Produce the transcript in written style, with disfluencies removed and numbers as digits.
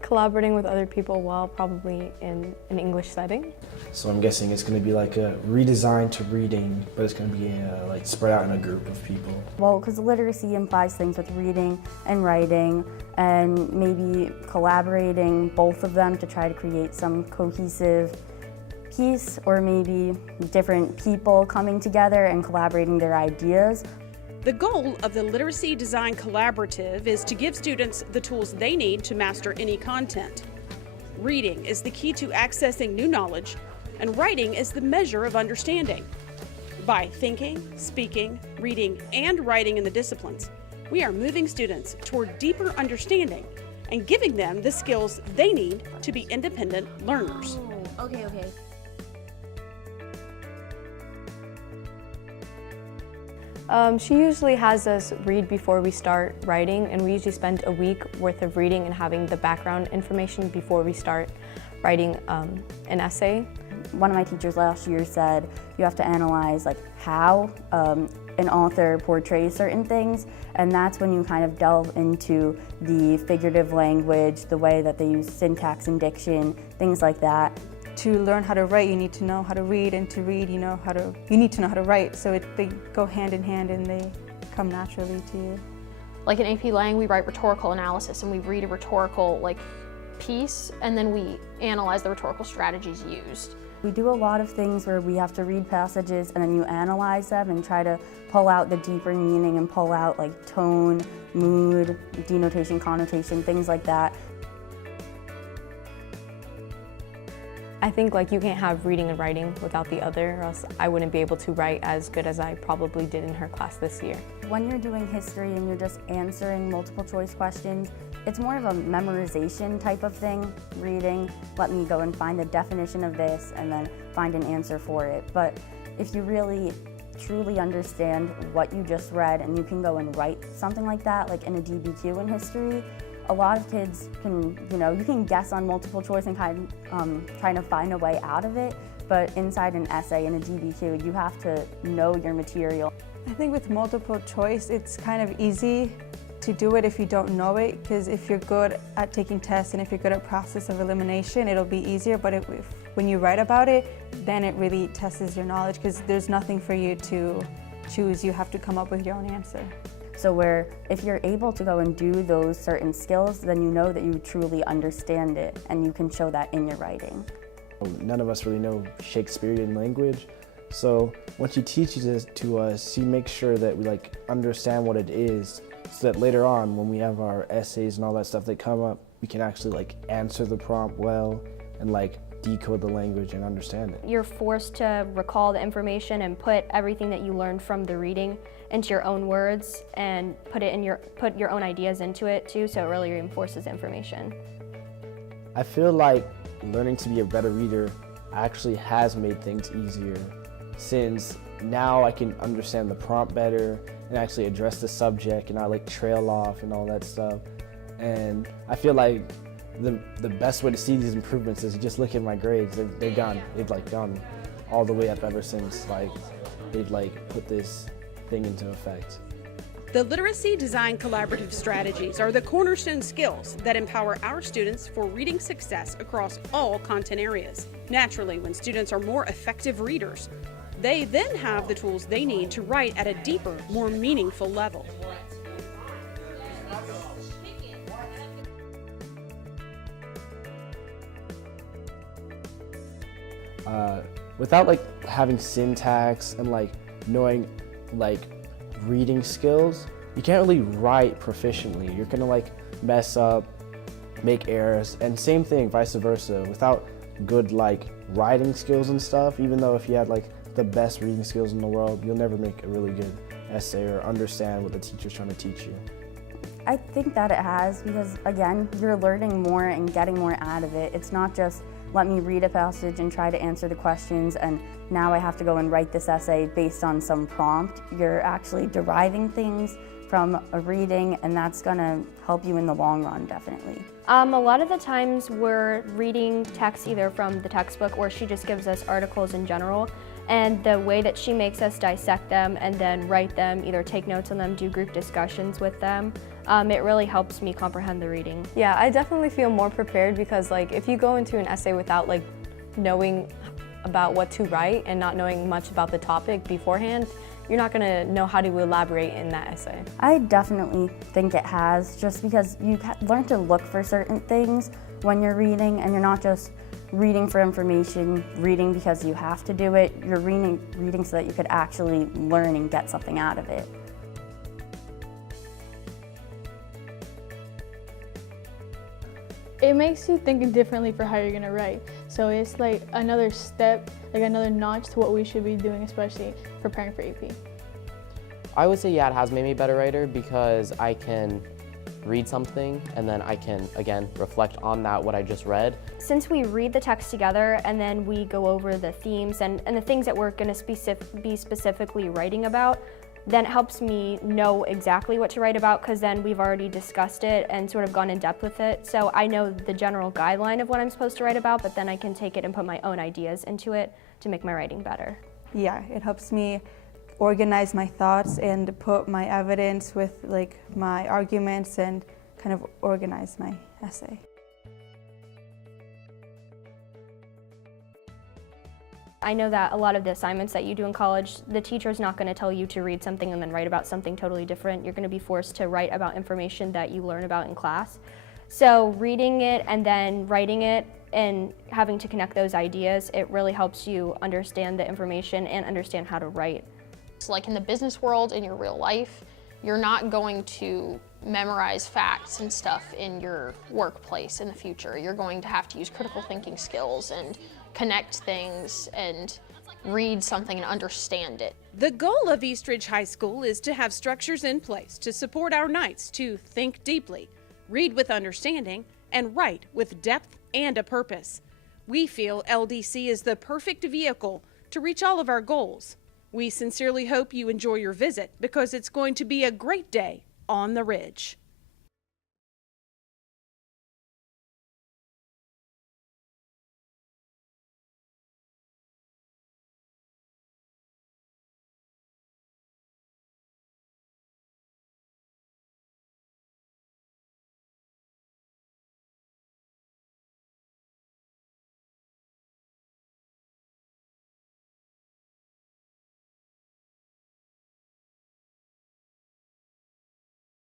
Collaborating with other people while probably in an English setting. So I'm guessing it's going to be like a redesign to reading, but it's going to be like spread out in a group of people. Well, because literacy implies things with reading and writing, and maybe collaborating both of them to try to create some cohesive piece, or maybe different people coming together and collaborating their ideas. The goal of the Literacy Design Collaborative is to give students the tools they need to master any content. Reading is the key to accessing new knowledge, and writing is the measure of understanding. By thinking, speaking, reading, and writing in the disciplines, we are moving students toward deeper understanding and giving them the skills they need to be independent learners. Oh, okay. She usually has us read before we start writing, and we usually spend a week worth of reading and having the background information before we start writing an essay. One of my teachers last year said you have to analyze like how an author portrays certain things, and that's when you kind of delve into the figurative language, the way that they use syntax and diction, things like that. To learn how to write, you need to know how to read, and to read, you need to know how to write. So they go hand in hand and they come naturally to you. Like in AP Lang, we write rhetorical analysis, and we read a rhetorical piece, and then we analyze the rhetorical strategies used. We do a lot of things where we have to read passages and then you analyze them and try to pull out the deeper meaning and pull out like tone, mood, denotation, connotation, things like that. I think you can't have reading and writing without the other, or else I wouldn't be able to write as good as I probably did in her class this year. When you're doing history and you're just answering multiple choice questions, it's more of a memorization type of thing. Reading, let me go and find the definition of this and then find an answer for it. But if you really truly understand what you just read and you can go and write something like that, like in a DBQ in history, a lot of kids can, you can guess on multiple choice and trying to find a way out of it, but inside an essay in a DBQ, you have to know your material. I think with multiple choice, it's kind of easy to do it if you don't know it, because if you're good at taking tests and if you're good at process of elimination, it'll be easier, but when you write about it, then it really tests your knowledge, because there's nothing for you to choose. You have to come up with your own answer. So if you're able to go and do those certain skills, then you know that you truly understand it, and you can show that in your writing. None of us really know Shakespearean language, so when she teaches it to us, she makes sure that we understand what it is, so that later on, when we have our essays and all that stuff that come up, we can actually answer the prompt well and decode the language and understand it. You're forced to recall the information and put everything that you learned from the reading into your own words and put your own ideas into it too, so it really reinforces information. I feel like learning to be a better reader actually has made things easier, since now I can understand the prompt better and actually address the subject and not trail off and all that stuff. And I feel like the best way to see these improvements is just look at my grades. They've gone all the way up ever since they've put this thing into effect. The Literacy Design Collaborative strategies are the cornerstone skills that empower our students for reading success across all content areas. Naturally, when students are more effective readers, they then have the tools they need to write at a deeper, more meaningful level. Without having syntax and knowing reading skills, you can't really write proficiently. You're gonna mess up, make errors, and same thing vice versa. Without good writing skills and stuff, even though if you had the best reading skills in the world, you'll never make a really good essay or understand what the teacher's trying to teach you. I think that it has, because again, you're learning more and getting more out of it. It's not just let me read a passage and try to answer the questions and now I have to go and write this essay based on some prompt. You're actually deriving things from a reading, and that's gonna help you in the long run, definitely. A lot of the times we're reading text either from the textbook or she just gives us articles in general, And the way that she makes us dissect them and then write them, either take notes on them, do group discussions with them, it really helps me comprehend the reading. Yeah, I definitely feel more prepared because like if you go into an essay without like knowing about what to write and not knowing much about the topic beforehand, you're not gonna know how to elaborate in that essay. I definitely think it has, just because you learn to look for certain things when you're reading, and you're not just reading for information, reading because you have to do it. You're reading so that you could actually learn and get something out of it. It makes you think differently for how you're gonna write. So it's like another step, like another notch to what we should be doing, especially preparing for AP. I would say, yeah, it has made me a better writer because I can read something and then I can, again, reflect on that, what I just read. Since we read the text together and then we go over the themes and the things that we're going to be specifically writing about, then it helps me know exactly what to write about because then we've already discussed it and sort of gone in depth with it. So I know the general guideline of what I'm supposed to write about, but then I can take it and put my own ideas into it to make my writing better. Yeah, it helps me organize my thoughts and put my evidence with like my arguments and kind of organize my essay. I know that a lot of the assignments that you do in college, the teacher's not going to tell you to read something and then write about something totally different. You're going to be forced to write about information that you learn about in class. So reading it and then writing it and having to connect those ideas, it really helps you understand the information and understand how to write. So like in the business world, in your real life, you're not going to memorize facts and stuff in your workplace in the future. You're going to have to use critical thinking skills and connect things and read something and understand it. The goal of Eastridge High School is to have structures in place to support our Knights to think deeply, read with understanding, and write with depth and a purpose. We feel LDC is the perfect vehicle to reach all of our goals. We sincerely hope you enjoy your visit because it's going to be a great day on the Ridge.